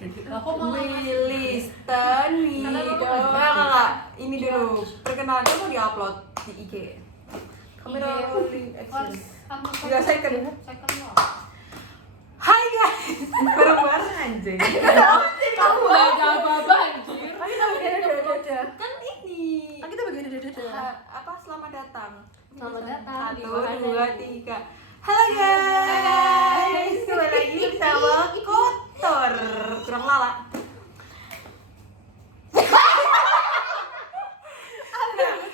Aku mau Williston Widow. Ini dulu. Perkenalan dia mau diupload di IG. Kamera rolling action. Juga second. Hai guys. Bareng-bareng anjing. Kamu enggak ada apa-apa anjir. Kan ini. Kita bagian dada. Apa selamat datang. Selamat datang. 1, 2, 3. Halo guys. Kembali lagi sama Kotor. Kurang lala.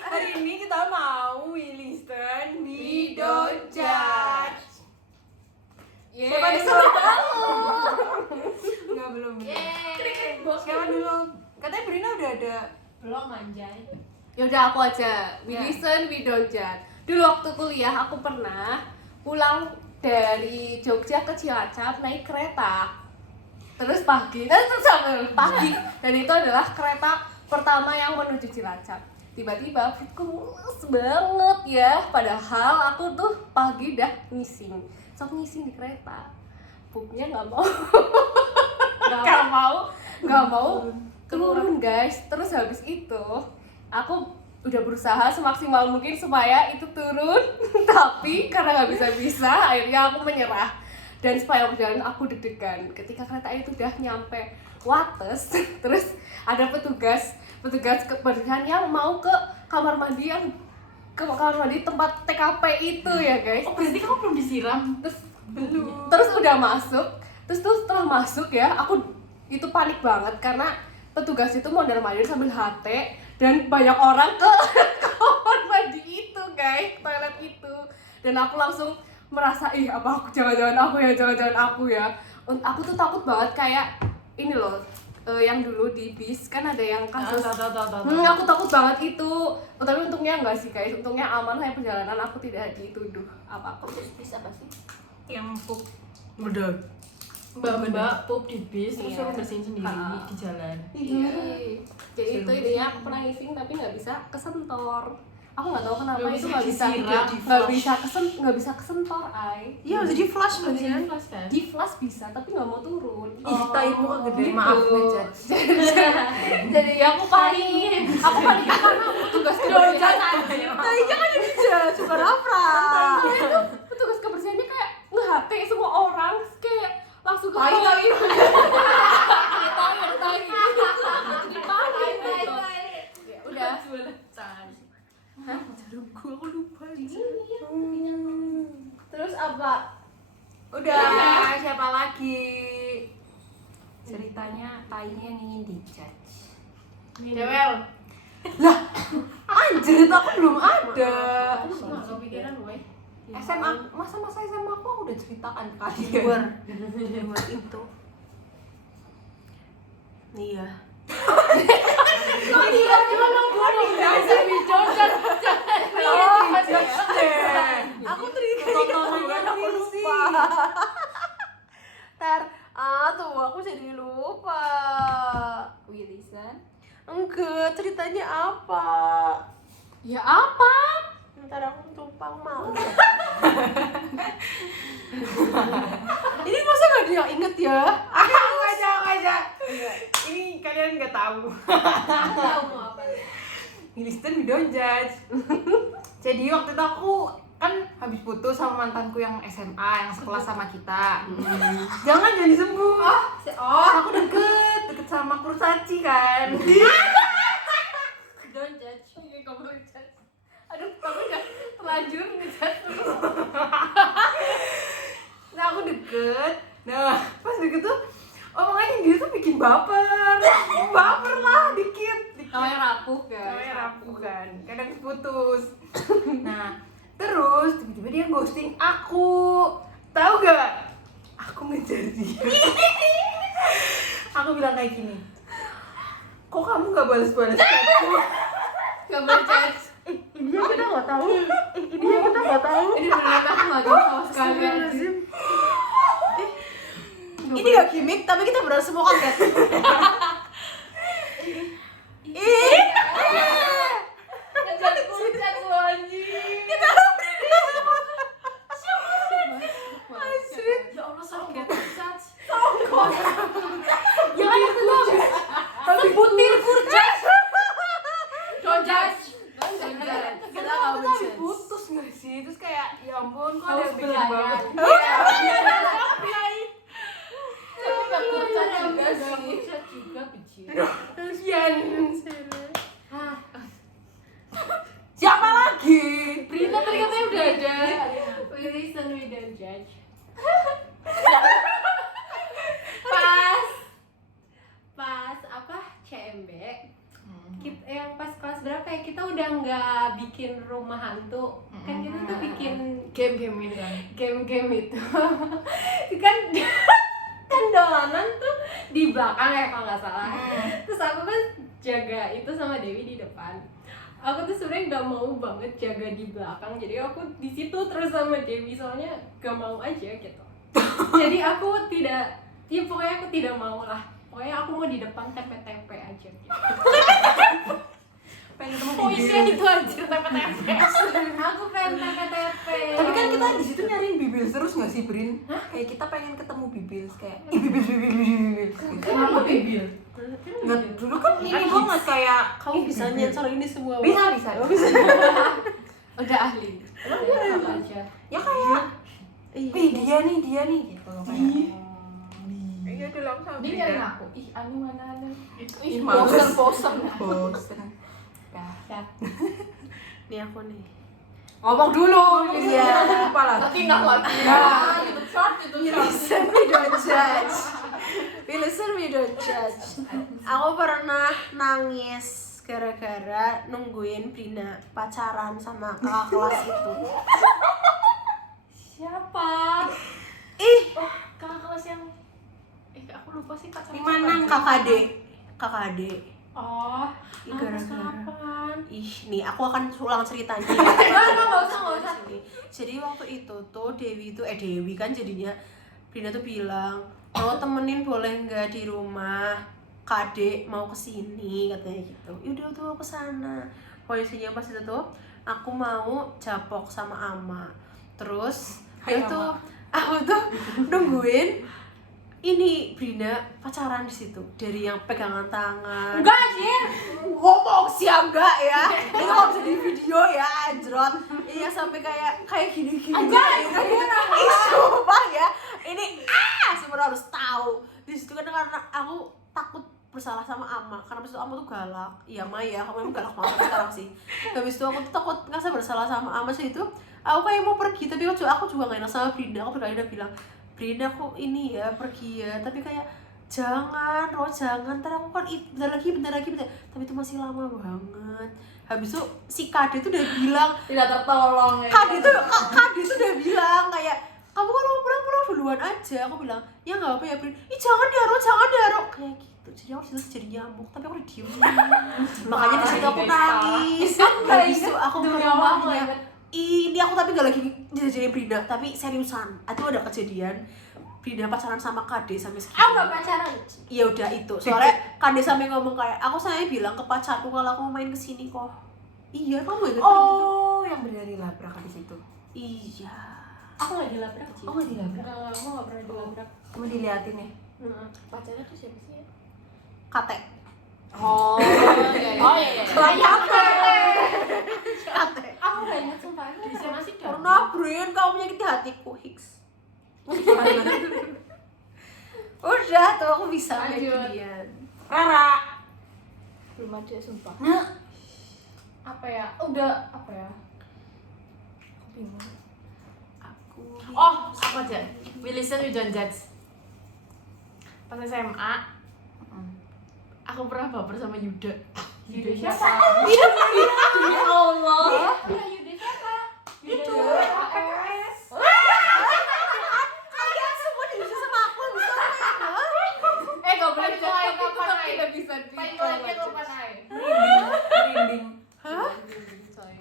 Hari ini kita mau Williston Widow Judge. Siapa dulu? Enggak, belum. Siapa dulu? Katanya Brina udah ada. Belum anjay. Yaudah aku aja. Williston Widow Judge. Dulu waktu kuliah aku pernah pulang dari Jogja ke Cilacap naik kereta. Terus pagi, dan itu adalah kereta pertama yang menuju Cilacap. Tiba-tiba perutku mules banget ya, padahal aku tuh pagi dah ngising. So aku ngising di kereta, pupnya nggak mau turun guys. Terus habis itu aku udah berusaha semaksimal mungkin supaya itu turun, tapi karena nggak bisa akhirnya aku menyerah. Dan supaya berjalan aku deg-degan ketika kereta itu udah nyampe Wates. Terus ada petugas kebersihan yang mau ke kamar mandi tempat TKP itu ya guys. Oh, berarti kamu belum disiram? Terus udah masuk. Terus setelah masuk ya, aku itu panik banget karena petugas itu mondar-mandir sambil HT dan banyak orang ke kamar mandi itu guys, toilet itu. Dan aku langsung merasa jangan-jangan aku ya. Aku tuh takut banget kayak ini loh, yang dulu di bis kan ada yang kasus. Aku takut banget itu. Tapi untungnya enggak sih guys, untungnya aman. Saya perjalanan aku tidak dituduh apa-apa. Bis apa sih? Yang pup. Mbak pup di bis terus Iya. suruh bersihin sendiri di jalan. Iya. Jadi itu intinya aku pernah ngising tapi nggak bisa kesentor. Aku nggak tahu kenapa Nggak itu bisa disiram, nggak bisa kesentor Iya, jadi flash Berarti bagian. flash kan? di flash bisa tapi nggak mau turun. Ih, taimu Gitu. gede. Maaf gue Judge. Jadi aku panik karena petugas kebersihan Tainya kan jadi Judge, bukan Afra. itu petugas kebersihannya kayak nge-HT semua orang kayak langsung ke Tai. toilet. Ya udah. Jarumku aku lupa. Terus apa? Udah, siapa lagi? Ceritanya tainya yang ingin dijudge. Dewel. Anjir, aku belum ada. Aku nggak kepikiran woy. SMA, masa-masa SMA aku udah ceritakan ke kalian. Luar itu. Iya. Aku Aku lupa. Aku jadi lupa. Williston. Enggak, ceritanya apa? Ya apa? Ntar aku lupa, aku malu. Ini masa gak dia inget ya? Aja. Ini kalian nggak tahu. Tahu mau apa? Williston Widow Judge. Jadi waktu itu aku kan habis putus sama mantanku yang SMA yang sekelas sama kita. Jangan jadi sembuh. Aku deket sama kurcaci kan. Don't judge. Kamu ngejudge. Aduh, kamu udah terlanjur ngejudge. Nah aku deket. Nah pas deket tuh omongannya dia tuh bikin baper lah dikit. Namanya rapuh guys. Namanya rapuh kan, kadang putus. Nah terus tiba-tiba dia ghosting aku. Tahu gak? Aku ngejar dia. Aku bilang kayak gini, kok kamu gak balas-balas chatku? Gak ngejudge. Iya kita gak tahu. Iya kita gak tahu. Ini beneran aku gak tahu sama sekali. Astagfirullahaladzim. Ini gak gimmick, tapi kita beneran semua kaget. Ngejudge pucat lu anjing. Kita Ya Allah sakit. ya yang nggak bikin rumah hantu, kan kita tuh bikin game-game gitu kan. game-game itu kan kan dolanan tuh di belakang ya kalau nggak salah. Terus aku kan jaga itu sama Dewi di depan. Aku tuh sebenarnya nggak mau banget jaga di belakang, jadi aku di situ terus sama Dewi, soalnya gak mau aja gitu. Jadi aku tidak, ya pokoknya aku tidak mau lah. Pokoknya aku mau di depan tepe-tepe aja gitu. Pengen ketemu Puisinya bibir. itu aja tepe-tepe. Aku pengen tepe-tepe. Tapi kan kita di situ nyariin bibir terus nggak sih, Brin? Kayak kita pengen ketemu bibir kayak bibir. Kenapa bibir? Nggak, dulu kan ini banget kayak Kamu bisa nyensor ini semua. bisa. Udah ahli. Apa aja. Ya kayak dia nih gitu loh kayak. Iya dulu aku sama Dia nyariin aku. Ih, Anu mana Anu? Ih, Ih, males. poser. Bosen. Ya. Nih aku nih. Ngomong dulu. Iya, lupa lah. Tapi nggak lagi. Nah. Itu short. Listen, we don't judge. Listen, we don't judge. Aku pernah nangis gara-gara nungguin Brina pacaran sama kakak kelas itu. Siapa? Ih, Kakak kelas yang aku lupa sih pacarnya. Mana? kakak adik. Oh, Ih, gara-gara. kapan? Ih, nih aku akan ulang ceritanya. Nggak usah. Jadi waktu itu tuh Dewi kan jadinya Brina tuh bilang, mau temenin boleh nggak di rumah, Kak mau kesini katanya gitu. Yaudah tuh aku kesana. Posisinya pas itu tuh aku mau japok sama Ama. Terus Hai, itu Ama. aku tuh nungguin ini Brina pacaran di situ, dari yang pegangan tangan. Enggak, anjir. Ngomong sih enggak ya, itu nggak bisa di video ya anjrot. Iya sampai kayak gini Anjay, ih sumpah ya, ini semua harus tahu. Di situ kan karena aku takut bersalah sama Ama, karena habis itu Ama tuh galak. Iya Maya, kamu emang galak banget sekarang sih. Habis itu aku tuh takut ngerasa bersalah sama Ama sih itu. Aku kayak mau pergi, tapi aku juga gak enak sama Brina. Aku berkali-kali bilang, Brina aku ini ya pergi ya, tapi kayak jangan, ntar aku kan bentar lagi, tapi itu masih lama banget. Habis itu si Kade tuh udah bilang, Tidak tertolong ya. Kade tuh udah bilang kayak, kamu kalau mau pulang duluan aja. Aku bilang, ya nggak apa ya Brin. Ih jangan diaro, kayak gitu. Jadi aku jelas jadi nyamuk, tapi aku udah diem. Makanya di situ aku nangis. Habis itu aku ke rumahnya. Ini aku tapi gak lagi jadi Brina, tapi seriusan. Itu ada kejadian Brina pacaran sama Kade sampai sekarang. Aku nggak pacaran. Iya udah itu. Soalnya Kade sampai ngomong kayak, aku sampai bilang ke pacarku kalau aku mau main kesini kok. Iya, kamu ingat Oh, yang berdari labrak di situ. Iya. Aku nggak dilabrak sih. Oh, nggak dilabrak? Nggak, aku nggak pernah dilabrak. Kamu diliatin ya? Pacarnya tuh siapa sih ya? Kate. Oh iya. Kate. Aku nggak ingat sumpah. Di sana sih dah. Karena Brin, kamu menyakiti hatiku, Hicks. Udah tuh aku bisa main Lanjut. ginian. Rara. Belum ada sumpah. Nah, Apa ya? Udah apa ya? Aku bingung. Oh, apa aja? We listen, we don't judge. Pas SMA, aku pernah baper sama Yuda. Yuda siapa? Ya Allah. Ya Yuda siapa? Yuda AS. Kalian semua bisa sama aku bisa apa? Gak boleh Itu kapan tidak bisa merinding. Hah?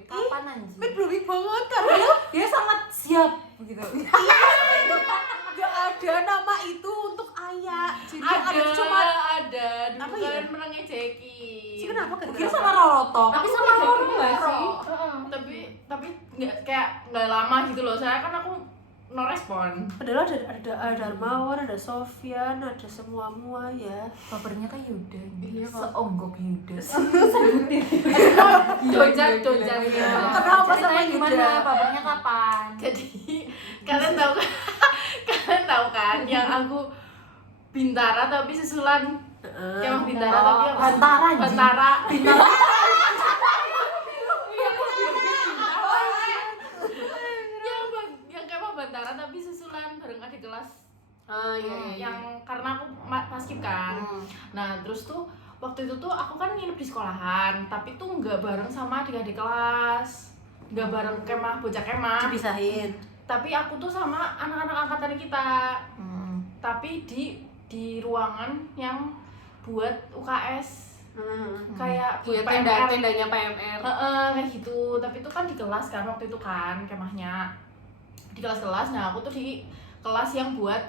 Kapan anjing? Ini blooming banget karena Dia sangat siap begitu. gak ada nama itu untuk Ayah. Jadi ada cuma ada. Dulu Apa ya? kalian menangnya Jeki. sih kenapa Mungkin sama Roroto. Tapi sama Roro nggak sih? Tapi nggak kayak nggak lama gitu loh. Saya kan aku no respon. Padahal ada Darmawan, ada Sofyan, ada semua ya. Bapernya kan Yuda. Iya, kok. Seonggok Yuda. Dojak. Kenapa sama Ceritanya gimana? Yuda? Bapernya kapan? Jadi kalian tahu kan yang aku Bintara tapi susulan Kemah Bintara tapi yang Bantara, anjing. Bantara. yang Kemah Bantara tapi susulan bareng adik kelas. Ah Yang karena aku paskib kan. Nah terus tuh waktu itu tuh aku kan nginep di sekolahan, tapi tuh nggak bareng sama adik-adik kelas, nggak bareng kemah bocah kemah. Dipisahin. Tapi aku tuh sama anak-anak angkatan kita. Tapi di ruangan yang buat UKS, kayak Buat PMR. tendanya PMR. Kayak gitu. Tapi itu kan di kelas kan waktu itu kan kemahnya di kelas-kelas. Nah aku tuh di kelas yang buat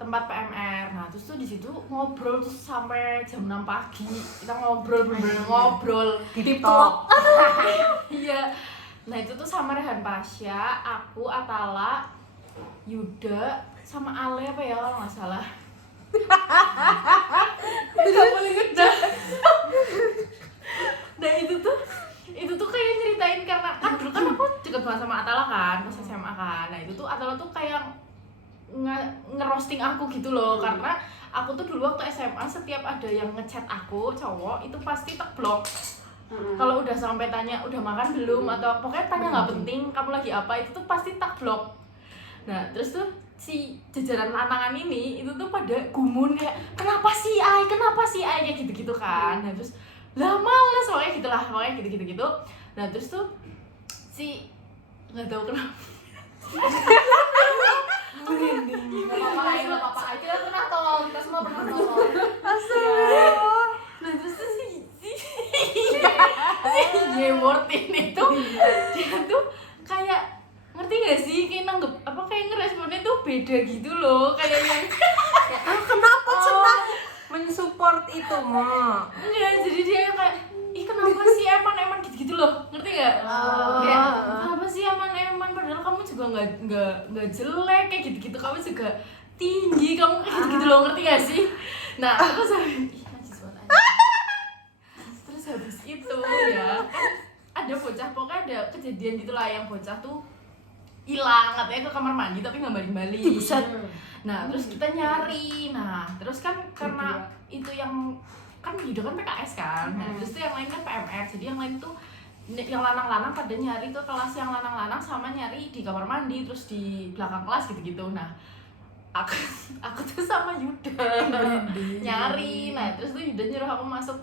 tempat PMR. Nah terus tuh di situ ngobrol tuh sampai jam 6 pagi. Kita ngobrol bener-bener ngobrol Di TikTok. iya. Nah itu tuh sama Rehan Pasya, aku, Atala, Yuda, sama Ale apa ya kalau nggak salah. Nah itu tuh kayak nyeritain karena kan dulu kan aku deket banget sama Atala kan pas SMA kan. Nah itu tuh Atala tuh kayak ngerosting aku gitu loh, karena aku tuh dulu waktu SMA setiap ada yang ngechat aku cowok itu pasti tak blok. Kalau udah sampai tanya udah makan belum atau pokoknya tanya nggak penting kamu lagi apa, itu tuh pasti tak blok. Nah terus tuh si jajaran lanangan ini itu tuh pada gumun kayak kenapa sih Ai kayak gitu kan. Nah terus lah males pokoknya gitu. Nah terus tuh si nggak tahu kenapa Nggak apa-apa, kita pernah tolong, kita semua pernah tolong. nah terus tuh si Yeword ini tuh dia tuh kayak ngerti gak sih kayak nanggep apa kayak ngeresponnya tuh beda gitu loh, kayak yang Kenapa cenah mensupport itu mah? enggak, jadi dia yang kayak ih kenapa sih eman gitu loh, ngerti gak? Kayak kenapa sih eman padahal kamu juga nggak jelek kayak gitu kamu juga tinggi kamu kayak gitu loh, ngerti gak sih? Nah aku sampai ih najis banget aja. Terus habis itu ya kan ada bocah, pokoknya ada kejadian gitulah yang bocah tuh hilang katanya ke kamar mandi tapi nggak balik-balik. Nah terus kita nyari, nah terus kan karena itu yang kan Yuda kan PKS kan, nah terus tuh yang lain kan PMR, jadi yang lain tuh yang lanang-lanang pada nyari ke kelas yang lanang-lanang sama nyari di kamar mandi terus di belakang kelas gitu-gitu. Nah aku tuh sama Yuda nyari, nah terus tuh Yuda nyuruh aku masuk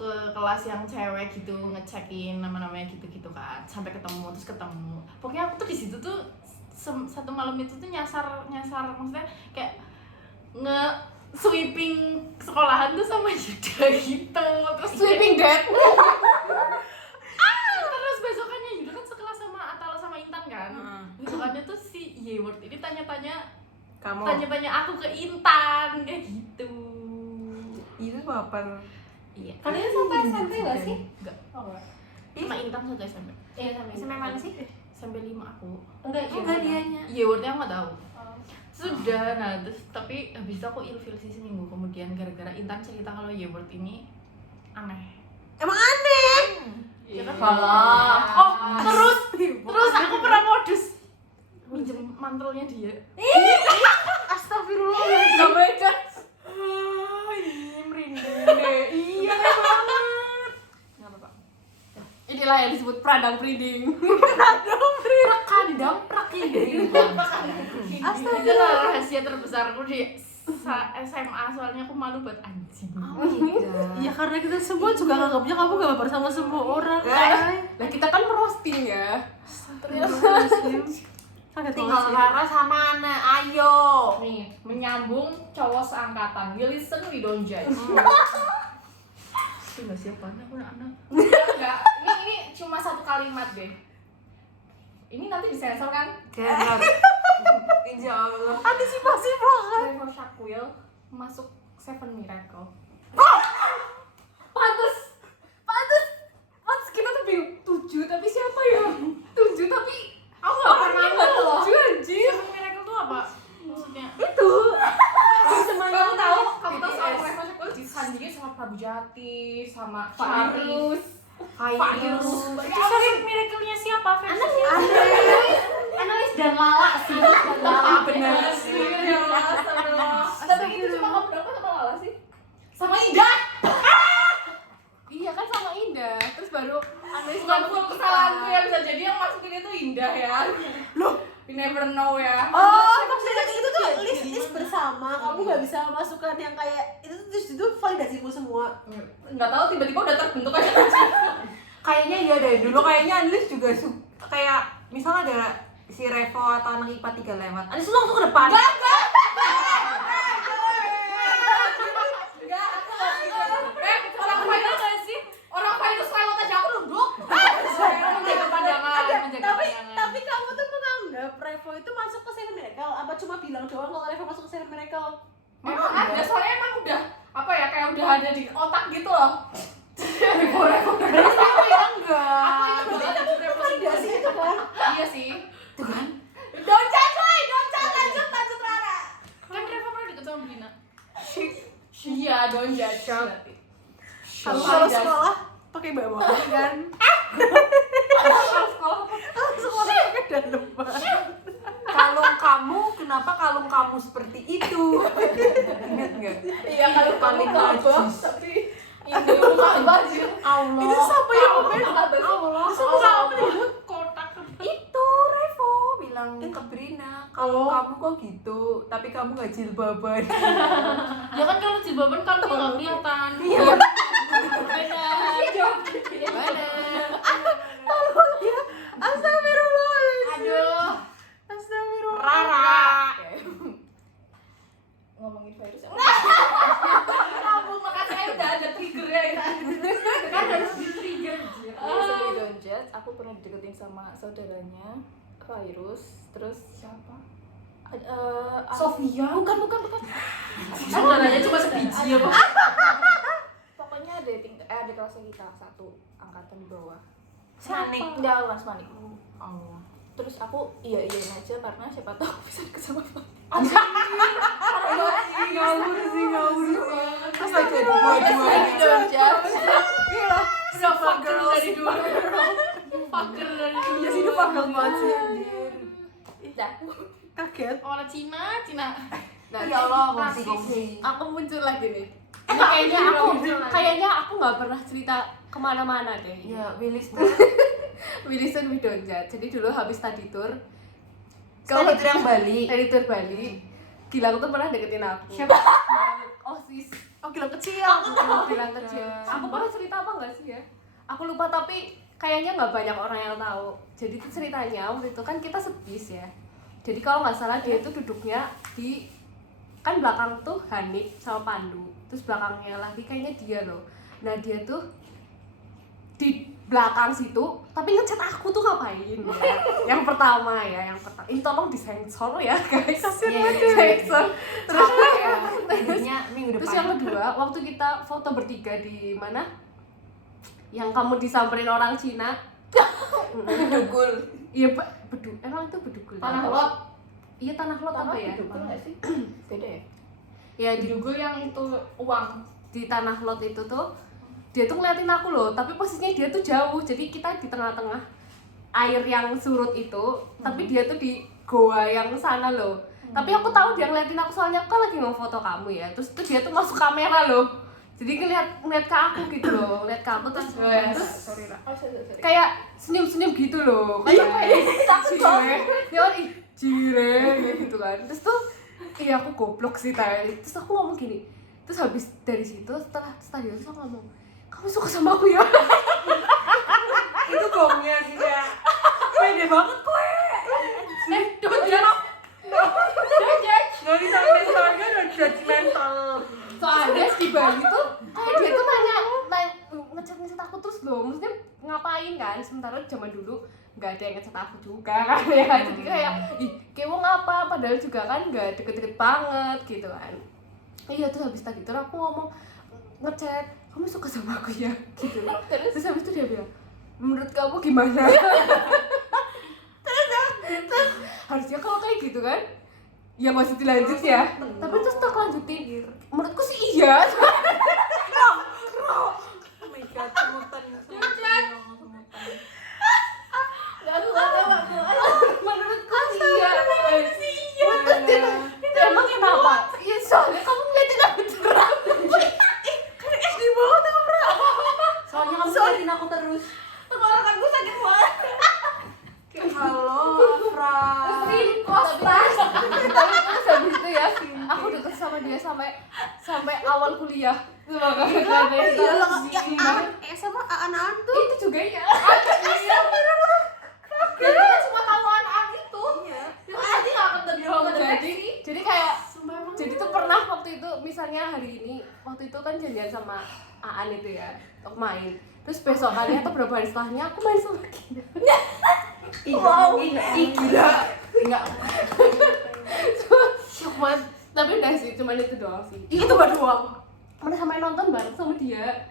ke kelas yang cewek gitu, ngecekin nama-namanya gitu-gitu kan sampai ketemu. Pokoknya aku tuh di situ tuh satu malam itu tuh nyasar maksudnya kayak sweeping sekolahan tuh sama Yuda gitu. Terus Sweeping dead. terus besokannya Yuda kan sekelas sama Atala sama Intan kan. Besokannya tuh si Yeword ini tanya-tanya aku ke Intan kayak gitu. Itu baper. Iya. Kalian sampai SMP nggak sih? Enggak. Oh enggak. Sama Intan satu SMP. Iya sampai SMP mana sih? SMP 5 aku. Enggak dianya. Yewordnya aku nggak tahu. Sudah, nah terus tapi habis itu aku ilfil sih seminggu kemudian gara-gara Intan cerita kalau Yeword ini aneh. Emang aneh? Ya kan? Salah. Terus aku pernah modus minjem mantelnya dia. Astagfirullah. Gak beda. Merinding deh. Iya banget. Enggak apa-apa. Inilah yang disebut pradang breeding. Kandang prakinding. Itu lah rahasia terbesarku di SMA, soalnya aku malu buat anjing. Ya karena kita semua juga nganggapnya kamu gak baper sama semua orang. Nah kita kan roasting ya. Sakit Tinggal banget sih. Rara sama Ana. Ayo. Nih, menyambung cowok seangkatan. We listen, we don't judge. Itu nggak siapa aku anak. Enggak, ini cuma satu kalimat deh. Ini nanti disensor kan? Jangan. Insya Allah. Antisipasi banget. Trevor Shakwil masuk Seven Miracle. Pantes kita tuh bingung 7 tapi siapa ya? 7 tapi aku nggak pernah ingat loh. 7 anjir. Miracle tuh apa? Maksudnya? Kamu tahu soal Trevor Shakwil disandingin sama Prabu Jati, sama Virus. Itu miracle-nya siapa? Versi Analis dan Lala sih. Benar sih. Tapi itu cuma kamu dapat sama Lala sih? Sama Indah. Iya kan sama Indah. Terus baru analis bukan full kesalahanku ya, bisa jadi yang masukin itu Indah ya. Loh, you never know ya. Oh, maksudnya itu tuh list bersama, kamu nggak bisa masukkan yang kayak itu terus itu validasimu semua. Nggak tahu tiba-tiba udah terbentuk aja. Kayaknya iya deh, dulu kayaknya Anlis juga kayak misalnya ada si Revo atau anak IPA 3 lewat, Anlis tuh langsung ke depan. Enggak, aku nggak gitu. Orang final nggak sih? Orang final lewat aja aku nunduk. Menjaga pandangan, menjaga Tapi pandangan. kamu tuh menganggap Revo itu masuk ke Seven Miracle apa cuma bilang doang kalau Revo masuk ke Seven Miracle? Emang ada, soalnya emang udah apa ya, kayak udah ada di otak gitu loh. Aku ya enggak. Aku itu berarti kamu Validasi itu kan? Iya sih. Tuh kan? Doncat lanjut Rara. Kan Reva pernah deket sama Brina. Iya, doncat berarti. Kalau sekolah pakai bawa kan? Sekolah pakai daleman. Kalung kamu, kenapa kalung kamu seperti itu? Ingat nggak? Iya, kalau kamu Paling kabel najis. tapi ini bukan baju. Allah. Itu siapa yang komen? Allah. Itu siapa yang Kotak. Itu Revo bilang ke Brina, kalau kamu kok gitu, tapi kamu nggak jilbaban. Ya kan kalau jilbaban kalau nggak kelihatan. Iya. Bener. Astagfirullahaladzim. Aduh. Astagfirullah. Rara. Ngomongin virus. Kamu makanya saya udah ada triggernya kan harus di trigger. Sebelum donjat, aku pernah dideketin sama saudaranya virus. Terus siapa? Sofia. Bukan. Saudaranya cuma sebiji apa? Pokoknya ada di kelas kita satu angkatan di bawah. Manik. Enggak, bukan Manik. Allah. Terus aku iyain aja karena siapa tahu bisa deket sama Fatin. Ngawur. Terus aja dua-duanya. Donjat. Udah fucker dari dua. Fucker dari dulu. Iya sih, itu pagel banget sih. Dah. Kaget. Orang Cina. Nah, Ya Allah, nanti gongsi. aku muncul lagi nih. Ini kayaknya aku nggak pernah cerita kemana-mana deh. Ya, Willis Wilson Widonjat. Jadi dulu habis study tour. Kalau itu yang Bali. Study tour Bali. Gilang tuh pernah deketin aku. Siapa? OSIS. Oh, gila kecil. Gilang kecil. Aku pernah cerita apa nggak sih ya? Aku lupa tapi kayaknya nggak banyak orang yang tahu. Jadi itu ceritanya waktu itu kan kita sebis ya. Jadi kalau nggak salah dia itu duduknya di kan belakang tuh Hanif sama Pandu. Terus belakangnya lagi kayaknya dia loh. Nah dia tuh di belakang situ tapi ngechat aku tuh ngapain ya? Yang pertama ini tolong disensor ya guys. Sensor. Terus Akhirnya minggu terus depan. yang kedua waktu kita foto bertiga di mana yang kamu disamperin orang Cina. Bedugul. Iya emang itu bedugul Tanah lot. iya tanah lot apa ya Bedugul nggak sih? Beda ya? ya di Bedugul yang itu uang. di tanah lot itu tuh dia tuh ngeliatin aku loh tapi posisinya dia tuh jauh jadi kita di tengah-tengah air yang surut itu tapi dia tuh di goa yang sana loh tapi aku tahu dia ngeliatin aku soalnya aku kan lagi mau foto kamu ya terus tuh dia tuh masuk kamera loh jadi ngeliat ke aku gitu loh ngeliat ke aku terus Sorry. kayak senyum-senyum gitu loh kayak takut ya jire gitu kan terus tuh iya aku goblok sih tadi terus aku ngomong gini terus habis dari situ setelah stadion terus aku ngomong kamu suka sama aku ya Itu gongnya dia. Pede banget kowe. Don't judge. Gak bisa mentalnya dan judgmental. soalnya di Bali tuh kayak dia tuh nanya ngechat aku terus loh maksudnya ngapain kan sementara zaman dulu nggak ada yang ngechat aku juga kan ya jadi kayak ih kayak wong apa padahal juga kan nggak deket-deket banget gitu kan iya tuh habis tadi tuh aku ngomong ngechat kamu suka sama aku ya gitu terus habis itu dia bilang menurut kamu gimana terus harusnya kalau kayak gitu kan ya masih dilanjut ya tapi terus tak lanjutin menurutku sih iya Oh my god, semutan. menurutku sih iya terus dia emang kenapa iya soalnya kamu ngeliatin aku terang Di bawah tuh Soalnya kamu ngeliatin aku terus. tenggorokan gue sakit banget Halo, Afra. tapi terus habis itu ya dia sampai awal kuliah. Iya lah, ya SMA anak-anak tuh. Itu juga ya. Jadi kita semua tahu anak itu. Iya. Nanti nggak akan Jadi kayak jadi tuh pernah waktu itu misalnya hari ini waktu itu kan janjian sama Aan itu ya untuk main. Terus besokannya atau beberapa hari setelahnya aku main sama dia. Wow. Gila. Enggak. Shock banget. Tapi udah sih, cuma itu doang sih. Itu baru doang. Mana sampai nonton bareng sama dia.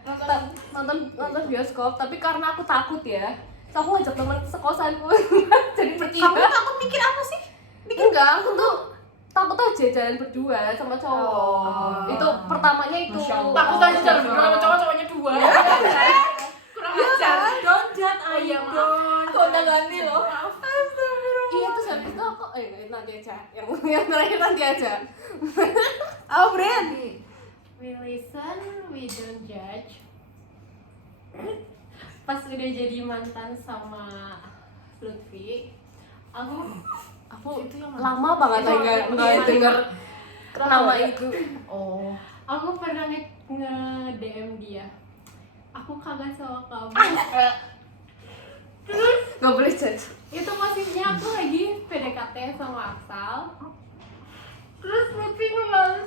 Nonton bioskop, tapi karena aku takut ya. So, aku ngajak teman sekosanku. Jadi bertiga. Kamu takut mikir apa sih? Enggak, aku tuh takut aja jalan berdua sama cowok. Itu pertamanya itu. Takut aja jalan berdua sama cowok-cowoknya 2. Kurang ajar. Don't judge Oh iya, I maaf. don't. Udah ganti loh. Iya terus habis itu aku nanti aja. Yang terakhir nanti aja. Oh, Bren. We listen, we don't judge. Pas udah jadi mantan sama Lutfi, Aku lama banget nggak denger nama itu. Oh. aku pernah nge-DM dia. Aku kangen sama kamu. Nggak boleh judge. Itu posisinya aku lagi PDKT sama Aksal. Terus Lutfi ngebales,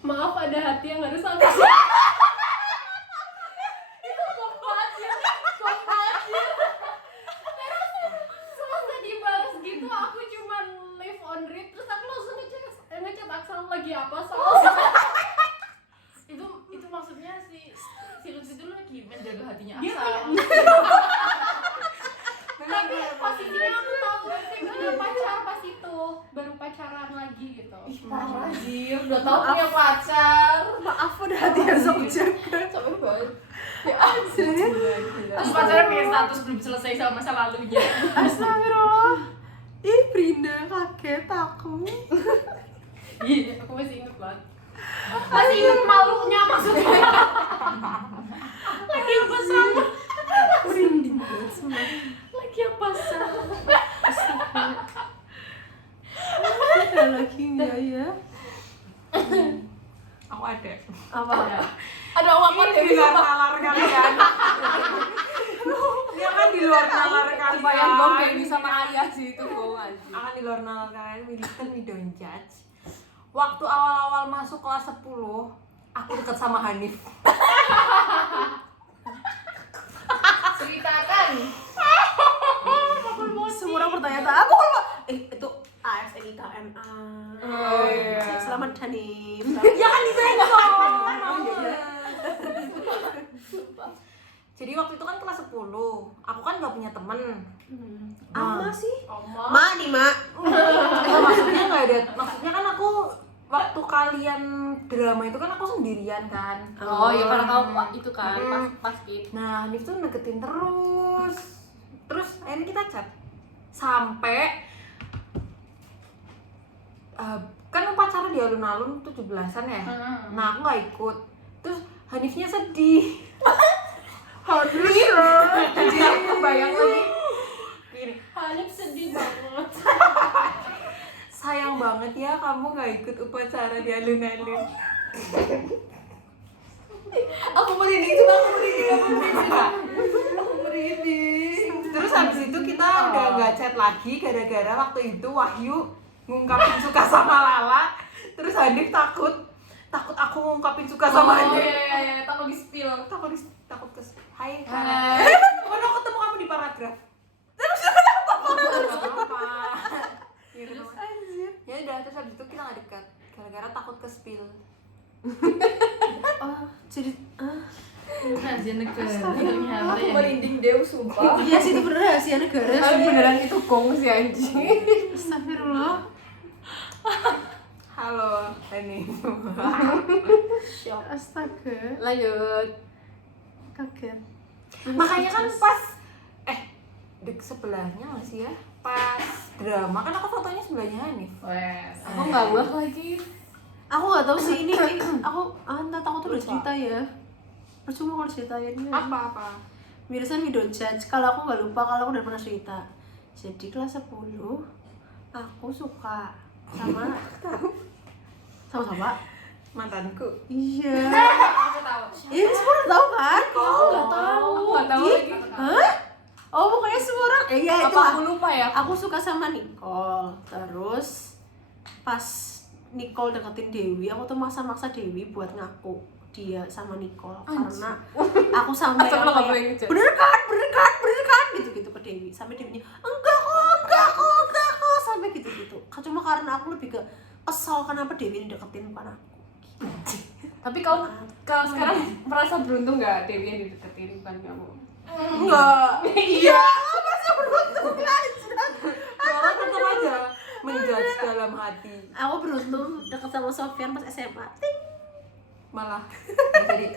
maaf ada hati yang harus aku. Itu kok banget. Selesai dibalas gitu, aku cuman live on read. Terus aku langsung ngechat Aksal lagi apa soalnya. Itu maksudnya si Lutfi itu lagi menjaga hatinya Dia Aksal. Tapi posisinya aku tahu Lutfi baru pacar pas itu, baru pacaran lagi gitu. Parah anjir, udah tahu punya pacar. Maaf udah hati harus aku jaga. Capek banget. Terus pacarnya pengen status belum selesai sama masa lalunya. Astagfirullah. Ih, Brinda kaget aku. Iya, aku masih inget banget. Masih inget malunya maksudnya. Lagi apa sama? Merinding banget semua. Lagi apa sama? Ada lagi nggak ya? Aku ada. Apa? Ada apa Ini di luar nalar kalian. Ini akan di luar nalar Bayang dong kayak kalian. ini sama ayah sih itu gue anjir. Akan di luar nalar kalian. We listen, we don't judge. Waktu awal-awal masuk kelas 10, aku deket sama Hanif. Ceritakan. Semua orang bertanya-tanya, aku lupa. Itu ASNIKMA. Oh, iya. Selamat Hanif. Ya kan disensor. iya. Jadi waktu itu kan kelas 10, aku kan gak punya temen. Ama sih? Oma. Ma nih, Ma. Maksudnya gak ada, maksudnya kan aku waktu kalian drama itu kan aku sendirian kan. Oh iya karena kamu itu kan pas gitu. Nah, Hanif tuh deketin terus akhirnya kita chat sampai kan upacara di alun-alun 17-an ya. Nah, aku gak ikut. Terus Hanifnya sedih. Hanif. Jadi aku bayang lagi. Gini, Hanif sedih banget. sayang banget ya kamu gak ikut upacara di alun-alun. Aku merinding juga, aku merinding. Terus habis itu kita udah gak chat lagi gara-gara waktu itu Wahyu ngungkapin suka sama Lala. Terus Hanif takut aku ngungkapin suka sama Hanif. Iya, takut di spill. Takut ke Hai Farah. Mana ketemu kamu di paragraf? Terus apa? Ya udah, terus habis itu kita gak dekat gara-gara takut ke spill. Oh, jadi Rahasia negara. Aku merinding deh, sumpah. iya sih itu bener rahasia negara Tapi sih. beneran itu gong sih anjing. Astagfirullah. Halo, ini. Astaga, Lanjut. kaget. Makanya kan pas dek sebelahnya masih ya. Pas drama kan aku fotonya sebelahnya Hanif. Wes. Aku nggak ngeh lagi. Aku nggak tahu sih ini aku entah aku tuh udah cerita ya. Percuma kalau ceritain ya. Apa? Mirsan we don't judge. Kalau aku nggak lupa, kalau aku udah pernah cerita. Jadi kelas 10 aku suka sama siapa? Mantanku. Iya. Aku tahu. Iya, semua orang tahu kan? Aku nggak tahu Ih, lagi. Hah? Oh, pokoknya semua orang. Iya, itu Apa aku lupa ya? Aku suka sama Nicole. Terus pas Nicole deketin Dewi, aku tuh maksa Dewi buat ngaku dia sama Nicole karena aku sampai Asal lo nggak boleh kayak ngejat. bener kan gitu ke Dewi sampai Dewinya enggak kok sampai gitu cuma karena aku lebih ke kesel kenapa Dewi ini deketin bukan aku. Tapi kau sekarang merasa beruntung nggak Dewi yang dideketin bukan kamu? Enggak. Iya, masa beruntung aja. Orang tetap aja menjudge dalam hati. Aku beruntung deket sama Sofyan pas SMA. Ting. Malah jadi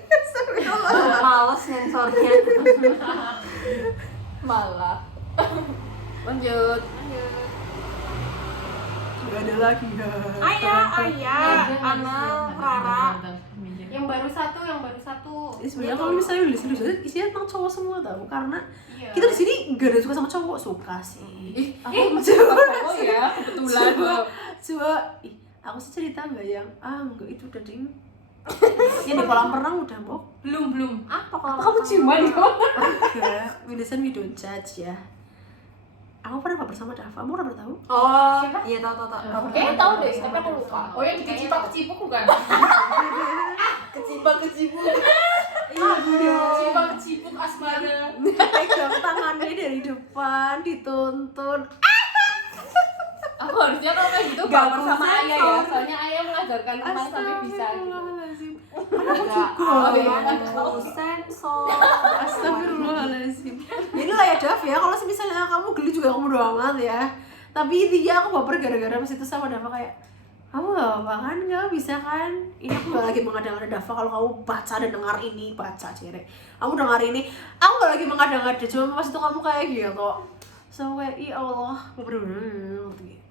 males sensornya. Malah. Lanjut. Enggak ada lagi ya. Ayah, Ana, Rara. Yang baru satu. Sebenarnya kalau misalnya nulis isinya tentang cowok semua tau karena Iya. kita di sini gak ada suka sama cowok suka sih. Aku coba ya, kebetulan. Aku sih cerita nggak yang enggak itu udah ding. Yang di kolam renang udah mbok. Belum. Apa kalau Kamu ciuman kok? Enggak, we listen we don't judge ya. Aku pernah baper sama Dava, kamu pernah tahu? Oh, iya tahu. Kayaknya tahu deh, tapi aku lupa. Oh yang dikecipak-kecipuk bukan? Kecibak. Iya bener. Kecipak-kecipuk asmara. Pegang tangannya dari depan, dituntun. Aku harusnya kalau kayak gitu Gak baper sama bisa, ayah ya. Soalnya ayah mengajarkan teman sampai bisa gitu. Astagfirullahaladzim. Aku sensor. Astagfirullahaladzim. Inilah ya Dav ya, kalau misalnya kamu geli juga kamu doang amat ya. Tapi intinya aku baper gara-gara pas itu sama Dava kayak kamu gak apa-apa kan, gak bisa kan. Ini aku gak lagi mengada-ngada Dava kalau kamu baca dan dengar ini, baca cere. Kamu dengar ini, aku gak lagi mengada-ngada, cuma pas itu kamu kayak gitu. So kayak, ya Allah, bener-bener gitu.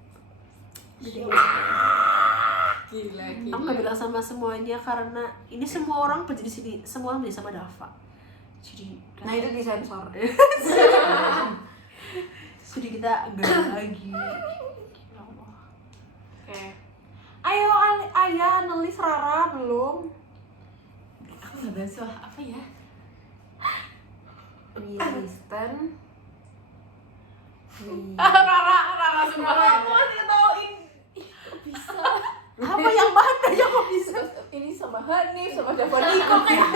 Gila. Aku gak bilang sama semuanya karena ini semua orang menjadi sini, semua orang menjadi sama Dava. Jadi, Nah itu disensor. jadi kita enggak lagi. Ya Allah. Oke. Ayo ayah nulis Rara belum? Aku nggak bahas apa ya? We listen. Rara semua. Aku masih tahu ini. Bisa. Apa yang mana yang kok bisa? Ini sama Hanif, sama Dava Niko kayak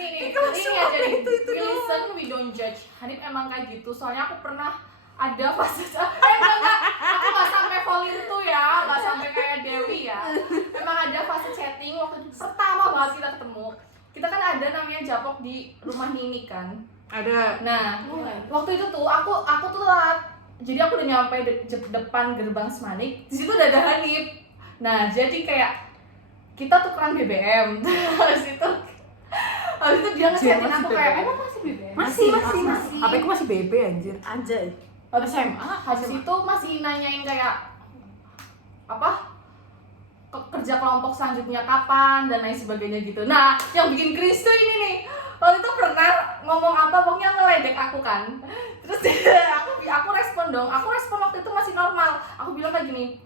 Nih, ini aja nih. We listen, we don't judge. Hanif emang kayak gitu. Soalnya aku pernah ada fase enggak. Aku nggak sampai fall into ya, nggak sampai kayak Dewi ya. Emang ada fase chatting waktu pertama banget kita ketemu. Kita kan ada namanya Japok di rumah Nini kan. Ada. Nah, waktu itu tuh aku tuh telat. Jadi aku udah nyampe depan gerbang Semanik. Di situ udah ada Hanif. Nah, jadi kayak kita tukeran BBM. Habis itu dia nge-chatin aku kayak, "Emang masih BBM?" Masih. Apa aku masih BB anjir. Anjay. Habis SMA, habis itu masih nanyain kayak apa? Kerja kelompok selanjutnya kapan dan lain sebagainya gitu. Nah, yang bikin cringe tuh ini nih. Waktu itu pernah ngomong apa, pokoknya ngeledek aku kan. Terus aku respon dong. Aku respon waktu itu masih normal. Aku bilang kayak gini,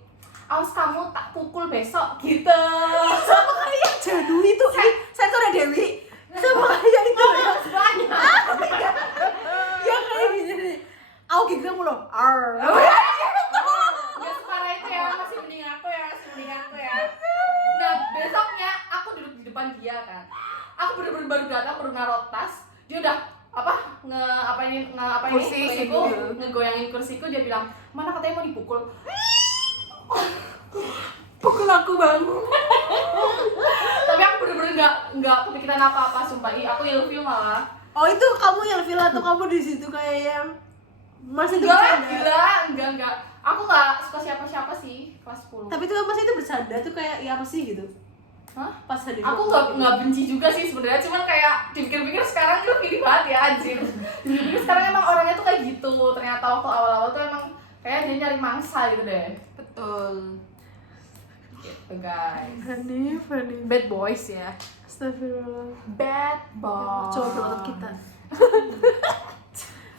"Awas kamu tak pukul besok," gitu. Sama kayak Jadu itu. Sensornya Dewi. Sama kayak itu ya. Banyak. Ya kayak gini. Aku gitu kamu loh. Arr. Ya separah itu ya, masih mending aku ya. Nah, besoknya aku duduk di depan dia kan. Aku bener-bener baru datang, baru naruh tas. Dia udah Kursi, ngegoyangin kursiku. Dia bilang, "Mana katanya mau dipukul." Pukul aku bang. Tapi aku bener-bener nggak kepikiran apa-apa, sumpah. Aku ilfil malah. Oh itu kamu yang feel atau kamu di situ kayak yang masih Enggak, bercanda? gila, enggak. Aku nggak suka siapa-siapa sih kelas 10. Tapi itu masih itu bercanda tuh kayak ya apa sih gitu? Hah? Pas ada Aku nggak benci juga sih sebenarnya, cuman kayak dipikir-pikir sekarang tuh pilih banget ya anjir. Dipikir sekarang emang orangnya tuh kayak gitu. Ternyata waktu awal-awal tuh emang kayak dia nyari mangsa gitu deh. Betul. Gitu guys. Hanif. Bad boys ya. Astagfirullah. Bad boy. Coba berangkat kita.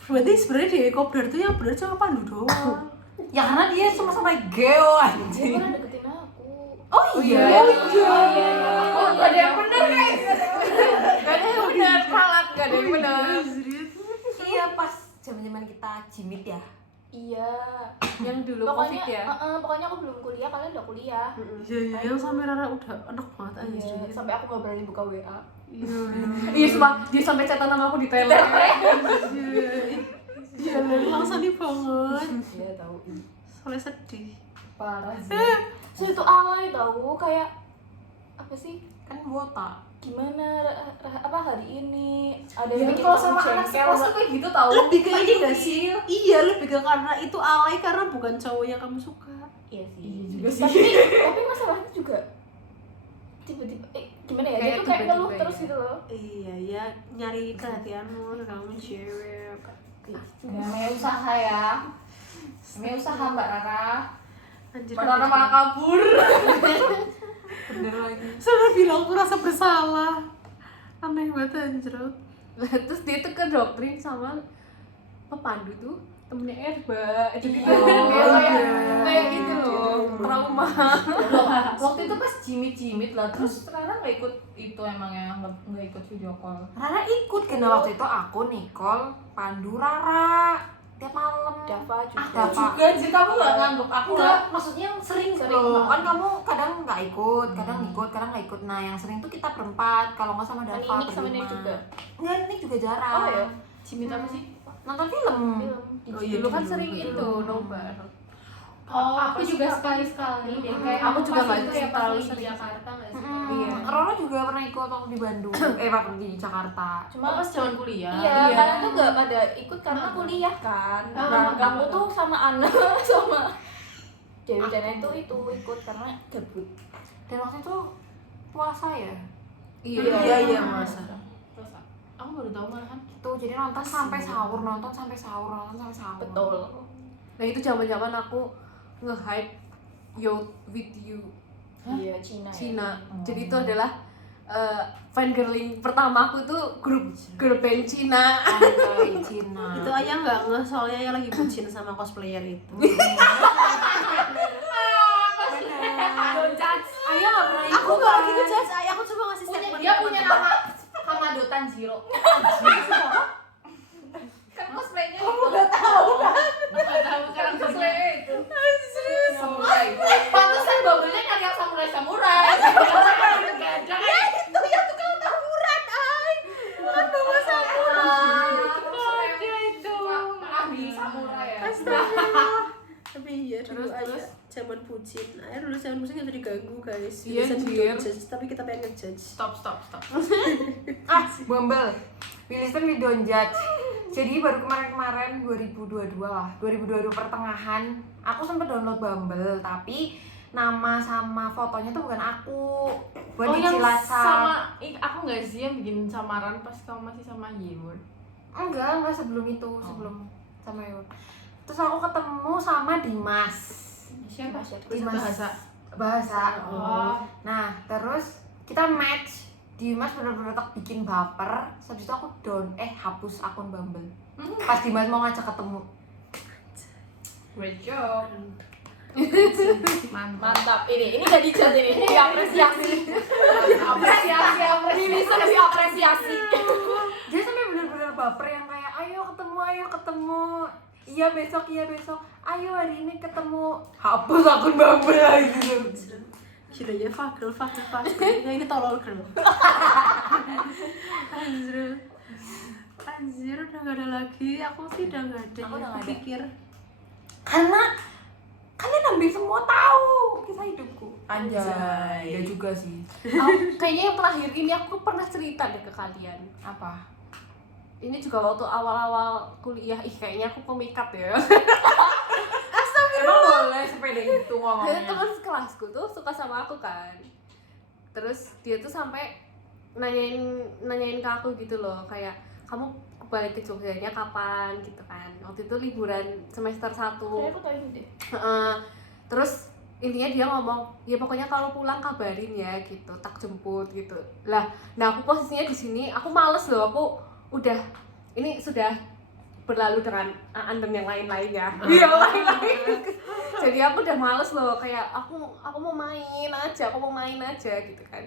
Berarti sebenarnya di kopdar tuh yang benar cuma Pandu doang. Ya karena dia sama-sama geo Dia anjing. pernah deketin aku. Oh iya. Oh, gak ada yang bener guys. Gak ada yang bener, salah gak ada yang bener. Iya pas zaman-zaman kita jimit ya. Iya. Yang dulu Pokoknya, covid ya. pokoknya aku belum kuliah, kalian udah kuliah. Iya, yang sampai Rara udah enak banget Iya, anjir. sampai aku gak berani buka WA. Iya, sumpah dia sampai chatan sama aku di tele. Iya, langsung nih banget. Iya tahu. Soalnya sedih. Parah sih. So itu alay tahu kayak apa sih? Kan wota. Gimana apa hari ini ada Ya, yang bikin kalau kamu sama anak jengkel sekelas tuh nggak? kayak gitu tau. Lebih ke ini gak sih? Iya, lebih ke karena itu alay karena bukan cowok yang kamu suka. Iya sih. Iya juga sih. Tapi masalahnya juga tiba-tiba gimana ya? Dia Kayak tuh kayak ngeluh tiba-tiba terus ya. gitu loh. Iya, ya nyari perhatianmu, kamu cewek. Namanya usaha ya. Namanya usaha Mbak Rara. Anjir. Mbak Rara malah kabur. Bener lagi. Saya bilang aku rasa bersalah. Aneh banget anjir. Terus dia tuh ke doktrin sama pepandu tuh temennya Erba. Itu gitu. Oh, Dia iya. kayak gitu loh. Trauma. Waktu itu pas jimit-jimit lah. Terus Rara nggak ikut itu emangnya nggak ikut video call. Rara ikut karena waktu itu aku Nicole, Pandu, Rara tiap malam. Dava juga. Dava. Juga sih kamu nggak nganggep aku Enggak, maksudnya yang sering Sering loh. banget. Kan kamu kadang nggak ikut, kadang ikut, kadang nggak ikut. Nah yang sering tuh kita berempat. Kalau nggak sama Dava Ninik sama Ninik berlima. juga. Enggak, Ninik juga jarang. Oh ya. Jimit apa sih? Nonton film. Film. Oh iya, Dulu kan dulu. sering itu nobar. Oh, Apa aku sih, juga Kak? sekali-sekali deh. Kayak Aku juga pas nggak itu ya pas terlalu lagi di sering. Jakarta nggak sih? Iya. Roro juga pernah ikut waktu di Bandung. Waktu di Jakarta. Cuma Pas zaman kuliah. Iya, kalian tuh gak pada ikut karena kuliah kan. Ah, Nah, ah, kamu ah. tuh sama Ana sama Dewi Dana itu ikut karena gabut. Dan waktu itu puasa ya. Iya, masa. Terus aku baru tahu malah kan. Itu jadi nonton sampai sahur, nonton sampai sahur. Betul. Nah itu zaman-zaman aku nge-hype Youth with You Iya, Cina. Ya. Cina. Jadi itu adalah fangirling pertama aku tuh grup girl band Cina. Anjay, Cina. Itu Ayah nggak ngeh soalnya Ayah lagi bucin sama cosplayer itu. Ayah nggak pernah ikut. Aku nggak lagi ngejudge Ayah, aku cuma ngasih Punya, statement. dia punya nama Hamado Tanjiro. Kan cosplaynya itu. Nggak tahu kan? Nggak tahu kan cosplaynya itu. Samurai. Pantesan bubble-nya nyari yang samurai. Gajah. Ya itu yang tukang tawuran, Ay. Bukan bawa samurai. Gajah itu. Ahli samurai ya. Astaga. Tapi iya dulu Terus, Ayah zaman bucin. Ayah dulu zaman bucin nggak bisa diganggu guys. Iya, Bisa anjir. judge, tapi kita pengen ngejudge. Stop. Bumble. Williston we don't judge. Jadi baru kemarin 2022 lah, 2022 pertengahan aku sempat download Bumble, tapi nama sama fotonya tuh bukan aku. Buat di yang Cilacap. sama aku nggak sih yang bikin samaran pas kamu masih sama Yewon? Enggak sebelum itu, sebelum sama Yun. Terus aku ketemu sama Dimas. Siapa? Dimas bahasa. Oh. Nah, terus kita match. Dimas bener-bener tak bikin baper. Habis itu aku hapus akun Bumble. Pas Dimas mau ngajak ketemu. Great job. Mantap. Ini gak dijat ini. Diapresiasi. Ini bisa diapresiasi. Dia sampai bener-bener baper yang kayak ayo ketemu. Iya besok. Ayo hari ini ketemu. Hapus akun Bumble lagi. Gila ya, fuck girl. Nah, ini tolol girl. Anjir, udah gak ada lagi. Aku sih udah gak ada. Aku udah nggak ada. pikir. Karena kalian hampir semua tahu kisah hidupku. Anjay. Ya juga sih. Kayaknya yang terakhir ini aku pernah cerita deh ke kalian. Apa? Ini juga waktu awal-awal kuliah, kayaknya aku pemikat ya. Emang boleh sepeda itu Jadi ngomongnya? teman sekelasku tuh suka sama aku kan. Terus dia tuh sampai nanyain ke aku gitu loh, kayak kamu balik ke Jogjanya kapan gitu kan. Waktu itu liburan semester 1. Kayaknya aku tahu ini deh. Terus intinya dia ngomong, ya pokoknya kalau pulang kabarin ya gitu, tak jemput gitu. Nah aku posisinya di sini, aku males loh, aku udah ini sudah berlalu dengan Andem yang lain-lainnya. Iya, lain-lain. Jadi aku udah males loh, kayak aku mau main aja gitu kan.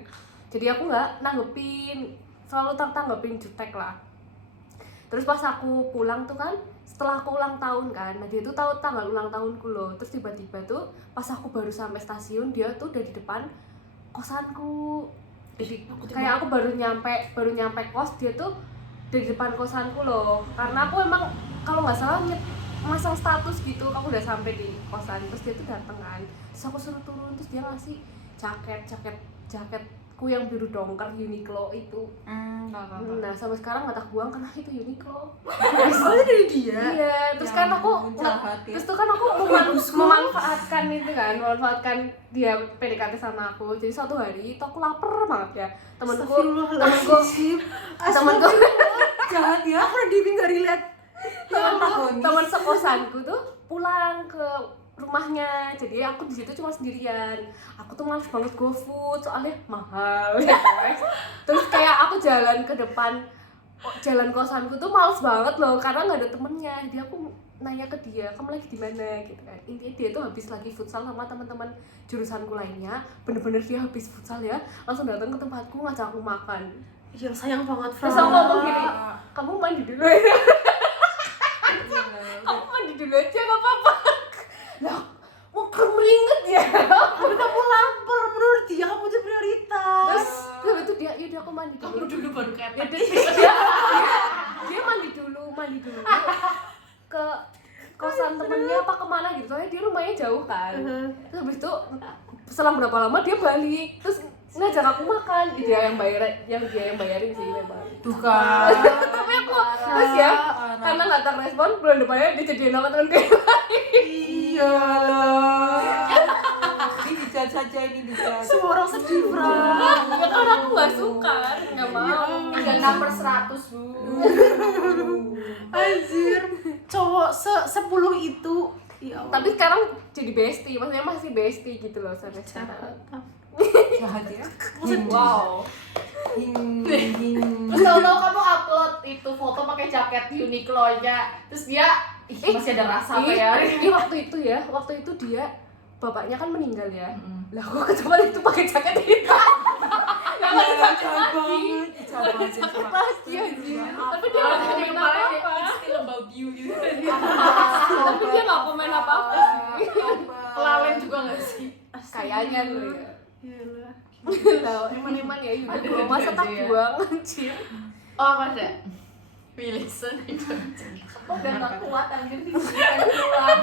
Jadi aku nggak nanggepin, selalu tanggepin jutek lah. Terus pas aku pulang tuh kan, setelah aku ulang tahun kan, nah dia tuh tahu tanggal ulang tahunku loh. Terus tiba-tiba tuh pas aku baru sampai stasiun, dia tuh udah di depan kosanku. Jadi kayak aku baru nyampe kos, dia tuh di depan kosanku loh. Karena aku emang kalau nggak salah masang status gitu, aku udah sampai di kosan. Terus dia tuh dateng kan, terus aku suruh turun, terus dia ngasih jaketku yang biru dongker Uniqlo itu. Nah sampai sekarang nggak tak buang karena itu Uniqlo. Oh, dari dia. Iya, terus kan aku terus tuh kan aku memanfaatkan dia PDKT sama aku. Jadi suatu hari itu aku lapar banget ya. Temenku Jahat ya, aku udah nggak relate. teman sekosanku tuh pulang ke rumahnya, jadi aku di situ cuma sendirian. Aku tuh males banget GoFood soalnya mahal ya guys. Terus kayak aku jalan ke depan jalan kosanku tuh males banget loh karena nggak ada temennya. Jadi aku nanya ke dia, kamu lagi di mana gitu kan. Intinya dia tuh habis lagi futsal sama teman-teman jurusanku lainnya. Bener-bener dia habis futsal ya, langsung datang ke tempatku ngajak aku makan. Iya, sayang banget, Fra. Terus aku ngomong gini, kamu mandi dulu ya. Kamu mandi dulu aja gak apa-apa. Lah, mau keringet ya. Tapi kamu lapar, menurut dia kamu tuh prioritas. Terus itu dia, yaudah aku mandi Kamu dulu. dulu baru Ya, ketek. dia mandi dulu ke kosan temennya apa kemana gitu, soalnya dia rumahnya jauh kan. Terus habis itu selang berapa lama dia balik, terus ngajak aku makan. Dia yang bayarin sih memang. Tuh kan. Tapi aku terus ya karena nggak terrespon, bulan depannya dia jadian sama temen gue. Iya loh. Ini dijat saja ini dijat. Semua orang sedih, Fra. Ya karena aku nggak suka, nggak mau. 36/100 Bu. Anjir, cowok 10 itu. Ya Allah. Tapi sekarang jadi bestie, maksudnya masih bestie gitu loh sampai sekarang. Jahat ya. Wow. Hing. Terus tahu-tahu kamu upload itu foto pakai jaket Uniqlo-nya. Terus dia masih ada rasa apa ya? Ini waktu itu dia bapaknya kan meninggal ya. Lah aku ketemu itu pakai jaket itu. Lah aku jaket lagi. Jaket lagi anjir. Tapi dia nggak komen apa-apa. It's still about you gitu. Tapi dia nggak komen apa-apa sih. Pelalen juga nggak sih? Kayaknya lu ya. Iyalah. Lah, eman-eman ya juga. Kalau masa tak buang anjir. Oh apa ada? Wilson itu. Udah nggak kuat anjir di pulang.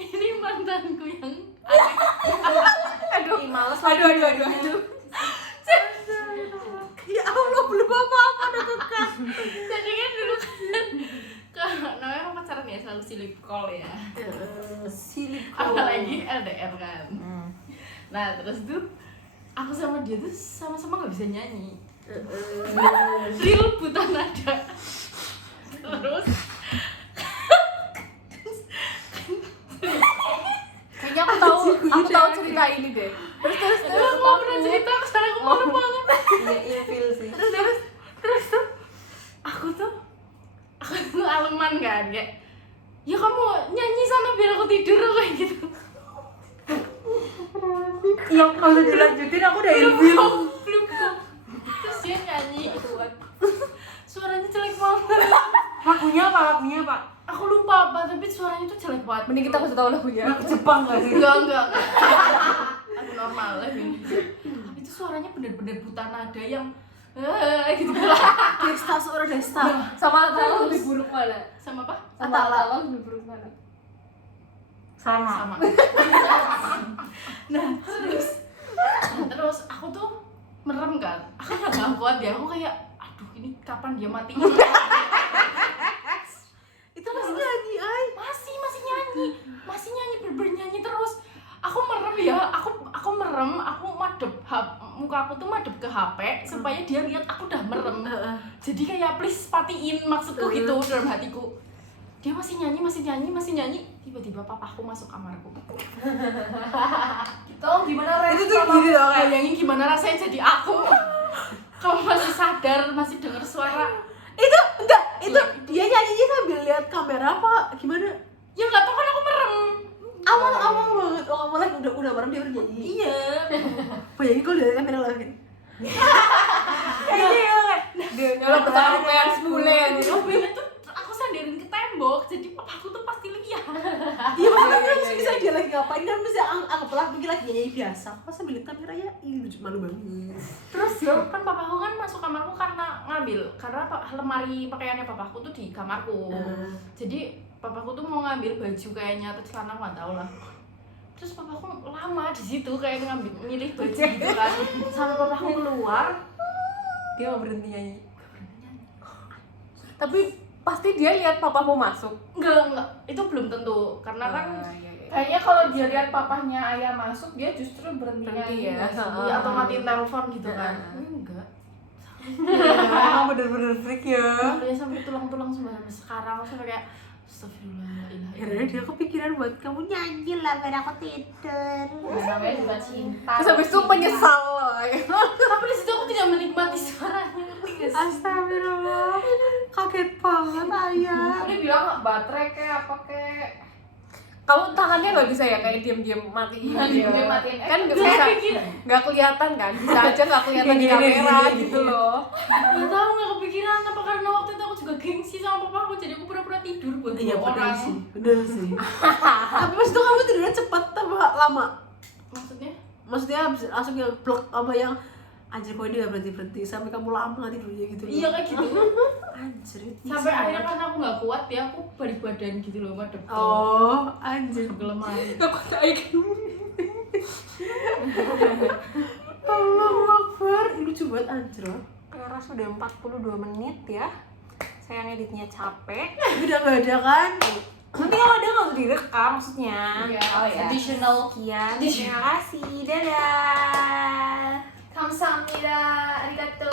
Ini mantanku yang Aduh, Males aduh. Ya Allah, belum apa-apa udah tukar. jadi kan dulu kan namanya orang pacaran ya selalu silip call ya. Apalagi LDR kan. Nah terus tuh aku sama dia tuh sama-sama nggak bisa nyanyi. Real buta nada. Terus Kayaknya aku tahu cerita ini deh. Terus aku mau pernah cerita sekarang aku malu banget. Iya, ilfil sih. Terus tuh aku tuh aleman kan kayak ya kamu nyanyi sana biar aku tidur kayak gitu. Yang kalau dilanjutin aku udah ilfil. Belum. Terus dia nyanyi suaranya jelek banget. Lagunya apa? Aku lupa apa tapi suaranya tuh jelek banget. mending kita kasih tahu lagunya. Lagu Jepang gak sih? Enggak. Aku normal lah ini. Tapi itu suaranya bener-bener buta nada yang gitu. Desta, seorang Desta. Sama Atala lebih buruk mana? Sama apa? Sama Atala lebih buruk mana? Sama. Nah, terus aku tuh merem kan. Aku udah gak kuat ya. Aku kayak aduh ini kapan dia mati? Itu masih nyanyi, ay. Masih nyanyi bernyanyi terus. Aku merem ya, aku merem, aku madep muka aku tuh madep ke HP supaya dia lihat aku udah merem. Jadi kayak please patiin maksudku gitu dalam hatiku. Dia masih nyanyi, tiba-tiba papaku masuk kamarku. Gitu gimana Ren? Itu tuh gini loh kayak Bayangin gimana rasanya jadi aku. Kamu masih sadar, masih dengar suara. Itu Itu dia nyanyinya sambil lihat kamera apa gimana? Ya nggak tahu kan aku merem. Awal-awal banget. Oh, kamu lagi udah merem dia udah nyanyi. Iya. Bayangin kalau lihat kamera lagi. Dia nyolok kesampaian sebulan. Oh bener tuh aku sandarin ke tembok, jadi papaku tuh pasti lihat. Iya maksudnya kan bisa dia lagi ngapain kan bisa anggaplah mungkin lagi nyanyi biasa. Pas sambil lihat kamera ya, ih lucu malu banget. Terus kan papaku kan masuk kamarku karena lemari pakaiannya papaku tuh di kamarku. Jadi papaku tuh mau ngambil baju kayaknya atau celana nggak tahu lah. Terus papaku lama di situ kayak milih baju gitu kan. Sampai papaku keluar, Dia mau berhenti nyanyi. Tapi pasti dia lihat papamu masuk. enggak, itu belum tentu karena kan Kayaknya kalau dia lihat papahnya ayah masuk, dia justru berhenti Berhenti nyanyi. ya. ya, atau matiin telepon gitu kan. Enggak. Emang bener-bener freak ya. Dia sampai tulang-tulang sampai sekarang sampai kayak astagfirullahaladzim. Karena dia kepikiran buat kamu nyanyi lah biar aku tidur. Namanya juga cinta. Terus habis itu menyesal loh. Tapi di situ aku tidak menikmati suaranya, ngerti gak sih? Astagfirullah, kaget banget ayah. Dia bilang baterai kayak apa kayak. Kamu tangannya nggak bisa ya kayak diam-diam matiin Diam-diam matiin. kan nggak bisa, nggak kelihatan kan, bisa aja nggak kelihatan di kamera gitu loh. Gak tau, gak kepikiran apa karena waktu itu aku juga gengsi sama papaku, jadi aku pura-pura tidur buat Iya dua benar orang. sih, benar sih. Tapi pas itu kamu tidurnya cepet apa lama? Maksudnya? Maksudnya abis langsung yang blok apa yang anjir kok ini gak berhenti sampai kamu lama tidurnya gitu. Iya kayak gitu. Anjir. Sampai akhirnya kan aku gak kuat ya, aku balik badan gitu loh, madep. Oh, anjir. ke lemari. Aku kayak Allahu Akbar, ini lucu banget anjir. Karena sudah 42 menit ya. Saya ngeditnya capek. Udah gak ada kan? Nanti kalau ada nggak usah direkam maksudnya. Oh ya. Additional. Sekian, terima kasih, dadah. 감사합니다. arigato.